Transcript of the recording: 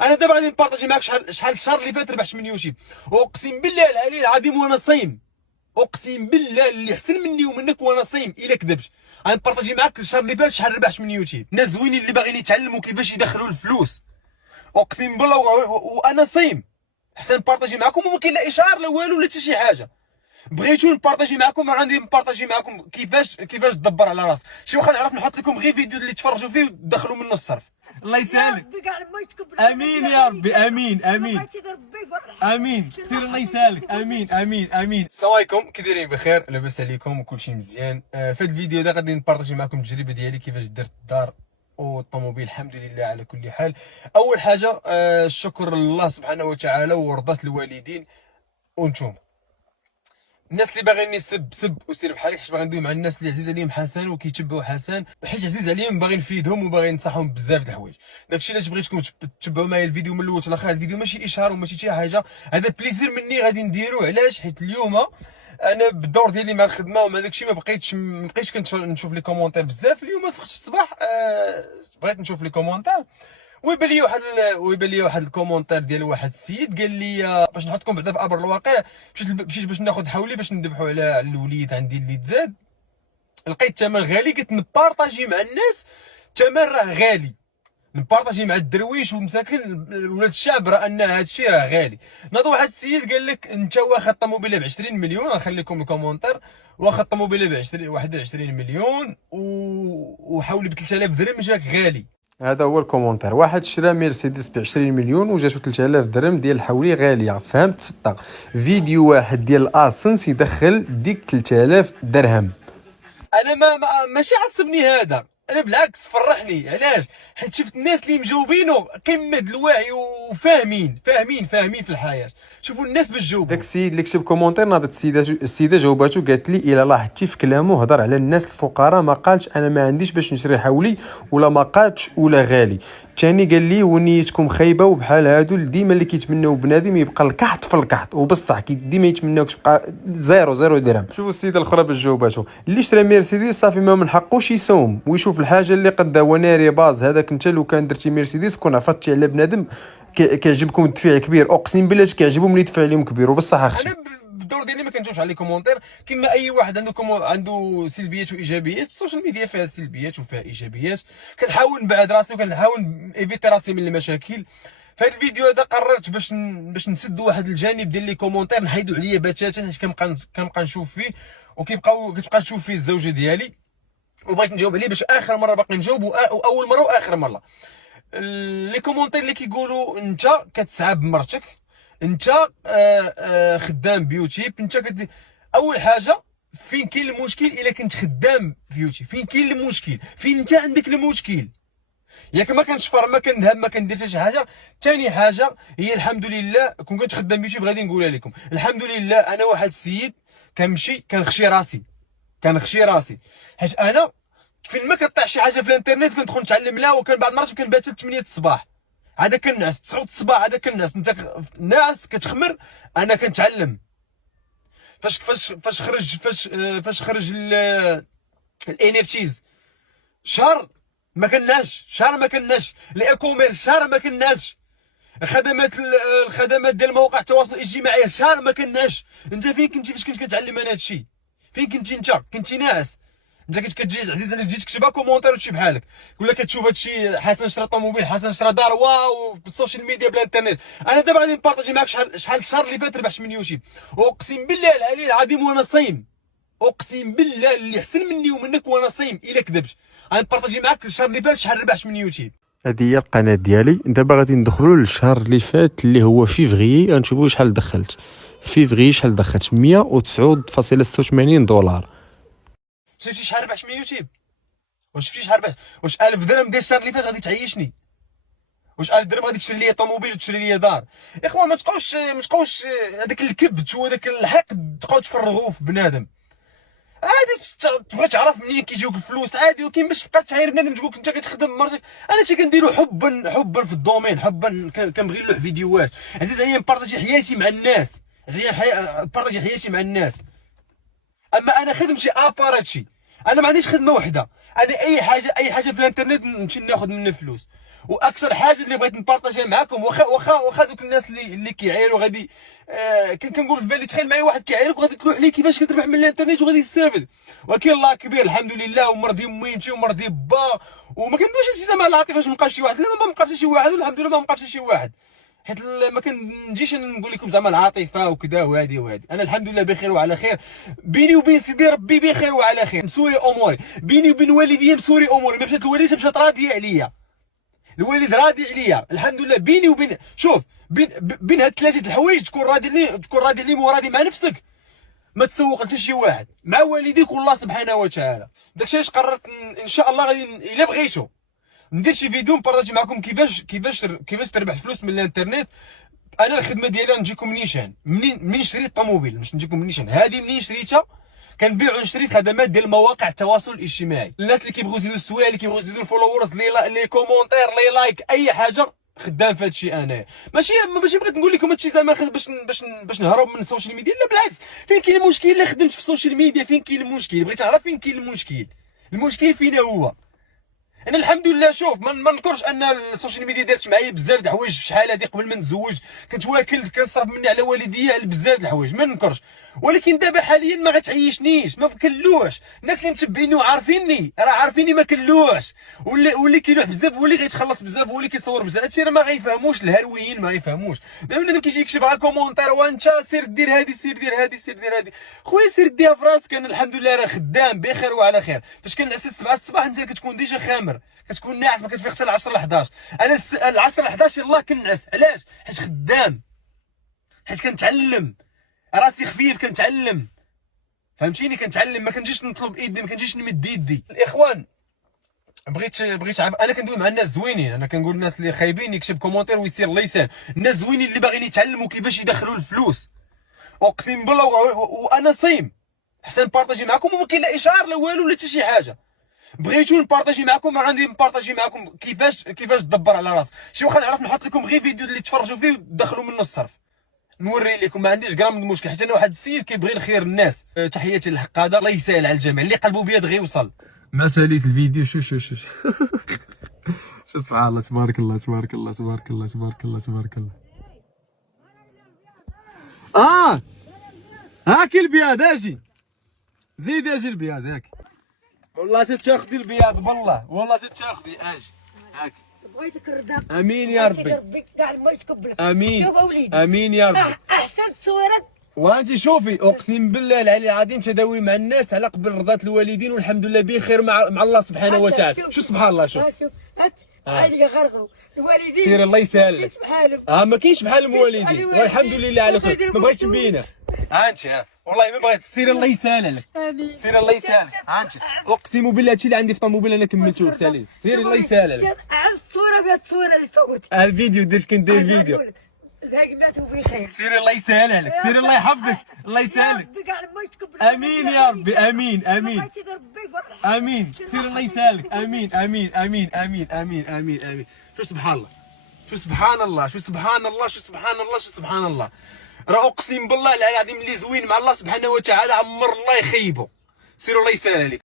انا دابا غادي نبارطاجي معاك شحال الشهر اللي فات ربحت من يوتيوب، واقسم بالله العلي العظيم وانا صايم، اقسم بالله اللي احسن مني ومنك وانا صايم الا كذبت. غنبارطاجي معاك الشهر اللي فات شحال ربحت من يوتيوب، ناس زوينين اللي باغيين يتعلموا كيفاش يدخلوا الفلوس، اقسم بالله وانا صايم حتى نبارطاجي معكم، وما كاين لا اشعار لا والو لا حتى شي حاجه. بغيتو نبارطاجي معكم، غادي نبارطاجي معكم كيفاش تدبر على راسك. شي واخا نعرف نحط لكم غير فيديو اللي تفرجوا فيه وتدخلوا منه الصرف. الله يسهلك. امين يا ربي، امين امين امين. سير الله يسهلك، امين امين امين. السلام عليكم، كي دايرين؟ بخير، لاباس عليكم وكلشي مزيان. في هذا الفيديو ده غادي نبارطاجي معكم التجربه ديالي كيفاش درت الدار والطوموبيل. الحمد لله على كل حال. اول حاجه الشكر لله سبحانه وتعالى ورضاه الوالدين. وانتم الناس اللي باغيني سب وسير بحالي، حيت باغي ندوي مع الناس اللي عزيز عليهم حسن وكيتبعوا حسن، حيت عزيز عليهم، باغي نفيدهم وباغي ننصحهم بزاف د الحوايج. داكشي علاش بغيتكم تتبعوا معايا الفيديو من الاول حتى الاخر. هذا الفيديو ماشي اشهار وماشي شي حاجه، هذا بليزير مني غادي نديرو. علاش؟ حيت اليوم انا بالدور ديالي مع الخدمه ومع داكشي ما بقيتش كنشوف لي كومونتير بزاف. اليوم فقت في الصباح بغيت نشوف لي كومونتير، ويبان لي واحد الكومونتير ديال واحد السيد قال لي باش نحطكم بعدا في امر الواقع. مشيت باش ناخذ حولي باش نذبحوا على الوليد عندي اللي تزاد. لقيت الثمن غالي، قلت نبارطاجي مع الناس، الثمن راه غالي. نبارطاجي مع الدرويش والمساكن ولاد الشعب راه ان هذا الشيء راه غالي. ناض واحد السيد قال لك انت واخد طوموبيله ب 20 مليون، غنخلي لكم الكومونتير، واخد طوموبيله ب 21 مليون وحولي ب 3000 درهم جاك غالي. هذا هو الكومونتير. واحد شرا مرسيدس ب 20 مليون وجاتو 3000 درهم ديال الحولي غاليه. فهمت؟ صدق فيديو واحد ديال الادسنس يدخل ديك 3000 درهم. انا ماشي عصبني هذا، انا بالعكس فرحني. علاش؟ حيت شفت الناس اللي مجاوبينه قمه الوعي وفاهمين في الحياه. شوفوا الناس باش جاوبوا. داك السيد اللي كتب كومونتير، ناضت السيده جاوباتو قالت لي الا لاحظتي في كلامه هضر على الناس الفقراء، ما قالش انا ما عنديش باش نشري حولي، ولا ما قالش ولا غالي. ثاني قال لي ونيتكم خايبه، وبحال هادو ديما اللي كيتمناو بنادم يبقى الكحط في الكحط، وبصح ديما يتمناوكش تبقى زيرو درهم. شوفوا السيده الاخرى باش جاوباتو، اللي اشترى مرسيدس صافي ما من حقوش يصوم ويشوف الحاجه اللي قدها. وناري باز هذاك انت لو كان درتي مرسيدس كون عفطتي على بنادم كيعجبكم الدفيع كبير، اقسم بالله كيعجبهم اللي يدفع عليهم كبير. وبصح اخشي انا بالدور ديالي ما كنجاوبش على لي كومونتير، كما اي واحد عنده سلبيات وايجابيات. السوشيال ميديا فيها سلبيات وفيها ايجابيات، كنحاول نبعد راسي وكنحاول ايفيتي راسي من المشاكل. في هذا الفيديو هذا قررت باش نسد واحد الجانب ديال لي كومونتير نحيدو عليا بتاتا، حيت كنبقى نشوف فيه كتبقى تشوف فيه الزوجه ديالي، وبغيت نجاوب عليه باش اخر مره باقي نجاوب، واول مره واخر مره. لي كومونتير اللي كيقولوا انت كتسعى بمرتك، انت خدام بيوتيوب، انت اول حاجه فين كاين المشكل؟ الا كنت خدام في يوتيوب فين كاين المشكل؟ فين انت عندك المشكل؟ ياك ما كنشفر ما كنذهب ما كندير حتى شي حاجه. ثاني حاجه هي الحمد لله كون كنت خدام يوتيوب غادي نقولها لكم الحمد لله. انا واحد السيد كنمشي كنخشي راسي حيت انا فين ما كطيح شي حاجه في الانترنت كندخل نتعلم لها، وكان بعض المرات كنبات حتى 8 الصباح، هذا كنعس 9 الصباح، هذا كنعس. انت ناعس كتخمر، انا كنتعلم. فاش خرج الان اف تيز شهر ما كناش الاي كوميرس شهر ما كناش الخدمات ديال مواقع التواصل الاجتماعي شهر ما كناش. انت فين كنتي فاش كنت كتعلم انا هادشي؟ فين كنتي انت؟ كنتي ناعس. انت كنت كتجي عزيز عليك تجي تكتبها كومونتير وتمشي بحالك، ولا كتشوف هادشي حسن شرا طوموبيل، حسن شرا دار، واو بالسوشيال ميديا بالانترنت. انا دابا غادي نبارطاجي معاك شحال الشهر اللي فات ربحت من يوتيوب، واقسم بالله العلي العظيم وانا صايم، اقسم بالله اللي احسن مني ومنك وانا صايم الا كذبت. غنبارطاجي معاك الشهر اللي فات شحال ربحت من يوتيوب. هذه هي القناه ديالي. دابا غادي ندخلوا للشهر اللي فات اللي هو فيفري، غنشوفوا شحال دخلت. فيفري شحال دخلت؟ 109.86 دولار. شفتي شحال ربحت من يوتيوب؟ شفتي شحال ربحت؟ واش 1000 درهم ديال الشهر اللي فات غادي تعيشني؟ واش 1000 درهم غادي تشري لي طوموبيل وتشري لي دار؟ يا اخوان ما تبقاوش هذاك الكبت وهذاك الحقد تبقاو تفرغوه في بنادم. عادي تبغي تعرف منين كيجيوك الفلوس عادي، ولكن باش تبقى تعاير بنادم تقول انت كتخدم مرتك. انا شي كنديرو حبا في الدومين، حبا كنبغي نلوح فيديوهات. عزيز عليا نبارطاجي حياتي مع الناس، عزيز عليا نبارطاجي حياتي مع الناس. اما انا خدمتي ابار هادشي، انا ما عنديش خدمه وحده. انا اي حاجه في الانترنت نمشي ناخذ منها فلوس. واكثر حاجه اللي بغيت نبارطاجيها معكم، واخا دوك الناس اللي كيعايروا غادي كنقول في بالي تخيل معايا واحد كيعايرك وغادي تلوح ليه كيفاش كتربح من الانترنت وغادي يستافد، ولكن الله كبير الحمد لله، ومرضي ميمتي ومرضي با، وما كندويش هادشي زعما العاطفه فاش مابقاش شي واحد، لا ما بقاش شي واحد والحمد لله ما بقاش شي واحد، حيت ما كنجيش نقول لكم زعما العاطفه وكذا وهادي انا الحمد لله بخير وعلى خير، بيني وبين سيدي ربي بخير وعلى خير، مسوري اموري، بيني وبين والديا مسوري اموري، ما مشات الوالده مشات راضيه عليا، الوالد راضي عليا الحمد لله، بيني وبين شوف بين هاد ثلاثه الحوايج تكون راضي عليهم وراضي مع نفسك، ما تسوق حتى شي واحد، مع والديك والله سبحانه وتعالى. داكشي علاش قررت ان شاء الله غادي الا بغيتو ندير شي فيديو نبارطاجي معكم كيفاش تربح فلوس من الانترنت. انا الخدمه ديالي نجيكم نيشان منين شريت الطوموبيل، باش نجيكم نيشان هذه منين شريتها، كنبيع ونشري خدمات ديال مواقع التواصل الاجتماعي، الناس اللي كيبغيو يزيدوا السوايع، اللي كيبغيو يزيدوا الفولورز، لي كومونتير، لي لايك، اي حاجه خدام في هادشي. انا ماشي بغيت نقول لكم هادشي زعما باش نهرب من السوشيال ميديا، لا بالعكس، فين كاين المشكل؟ الا خدمت في السوشيال ميديا فين كاين المشكل؟ بغيت نعرف فين كاين المشكل فينا هو. انا الحمد لله شوف ما نكرش ان السوشيال ميديا دارت معايا بزاف د الحوايج، شحال هادي قبل ما نتزوج كنت واكل كنصرف مني على والديا على بزاف د الحوايج، ما نكرش، ولكن دابا حاليا ما غتعيشنيش، ما كنلوحش، الناس اللي متبعيني وعارفيني راه عارفيني ما كنلوحش، واللي كيلوح بزاف هو اللي غيتخلص بزاف، هو اللي كيصور بزاف، هادشي راه ما غيفهموش الهرويين، ما غيفهموش. دابا بنادم كيجي يكتب على كومونتير وانت سير دير هادي سير دير هادي سير دير هادي، خويا سير ديها في راسك، انا الحمد لله راه خدام بخير وعلى خير، فاش كنعس 7 الصباح انت كتكون ديجا خامر، كتكون ناعس، ما كتفيق حتى ل 10 ل 11، انا ال 10 ل 11 يلاه كنعس، علاش؟ حيت خدام، حيت كنتعلم، راسي خفيف كنتعلم، فهمتيني، كنتعلم، ما كنجيش نطلب ايدي، ما كنجيش نمد يدي. الاخوان بغيت انا كندوي مع الناس زوينين، انا كنقول الناس اللي خايبين يكتب كومونتير ويسير الله يسهل، الناس زوينين اللي باغيين يتعلموا كيفاش يدخلوا الفلوس، اقسم بالله وانا صايم حتى نبارطاجي معكم، وما كاين لا اشعار لا والو لا حتى شي حاجه، بغيتو نبارطاجي معكم راه غادي نبارطاجي معكم كيفاش تدبر على راسك، شي واخا نعرف نحط لكم غير فيديو اللي تفرجوا فيه وتدخلوا منه الصرف، نوري لكم، ما عنديش غرام من المشكل، حيت انا واحد السيد كيبغي الخير الناس. تحياتي للحق هذا، الله يسهل على الجميع، اللي قلبه بيض غيوصل. مع ساليت الفيديو شو شو سبحان الله، تبارك الله تبارك الله تبارك الله تبارك الله تبارك الله. هاك البياض، اجي زيد، اجي البياض هاك، والله تتاخدي البياض بالله، والله تتاخدي، اجي هاك، بغيتك الرضا، امين يا ربي، ربي كاع ما يتقبلك، امين، شوف اوليدي، امين يا ربي، احسن تصويرات، وانت شوفي اقسم بالله العلي العظيم تداوي مع الناس على قبل رضاة الوالدين، والحمد لله بخير مع الله سبحانه وتعالى. شو سبحان الله، شوف هادي غرغروا الوالدين، سير الله يسهل لك، ما كاينش بحالهم والدين، والحمد لله على كل، ما بغيتش نبينها، انت والله ما بغيت، سير الله يسهل لك، سير الله يسهل لك، انت اقسم بالله هادشي اللي عندي في الطوموبيل انا كملته سالي، سير الله يسهل لك. الصوره بهاد التصويره اللي صورتي، الفيديو درت كندير فيديو، الهاك ماتوا بخير، سير الله يسهل لك، سير الله يحفظك، الله يسهل لك، امين يا ربي، امين امين امين، سير الله يسهل لك، امين امين امين امين امين امين امين. شو سبحان الله، شو سبحان الله، شو سبحان الله، شو سبحان الله، شو سبحان الله، راه اقسم بالله العظيم اللي زوين مع الله سبحانه وتعالى عمر الله يخيبه. سير الله يسهل عليك.